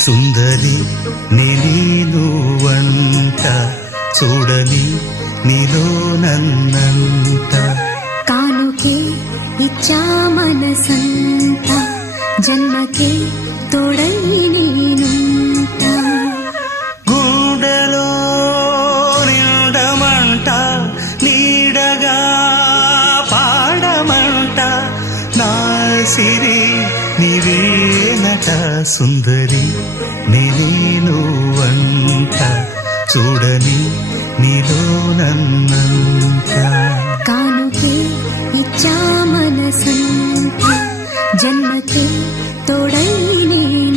సుందరి నేను వంట చూడని నీలో నన్నంట కానుకే ఇచ్చా మనసంత జన్మకే తోడై నేనుంట గుండెలో నిండమంట నీడగా పాడమంట నా సిరి నీవేనట సుందరి నేను వంట చూడని నీలో నన్నంత కానుకే ఇచ్చా మనసంత జన్మకే తోడై నేను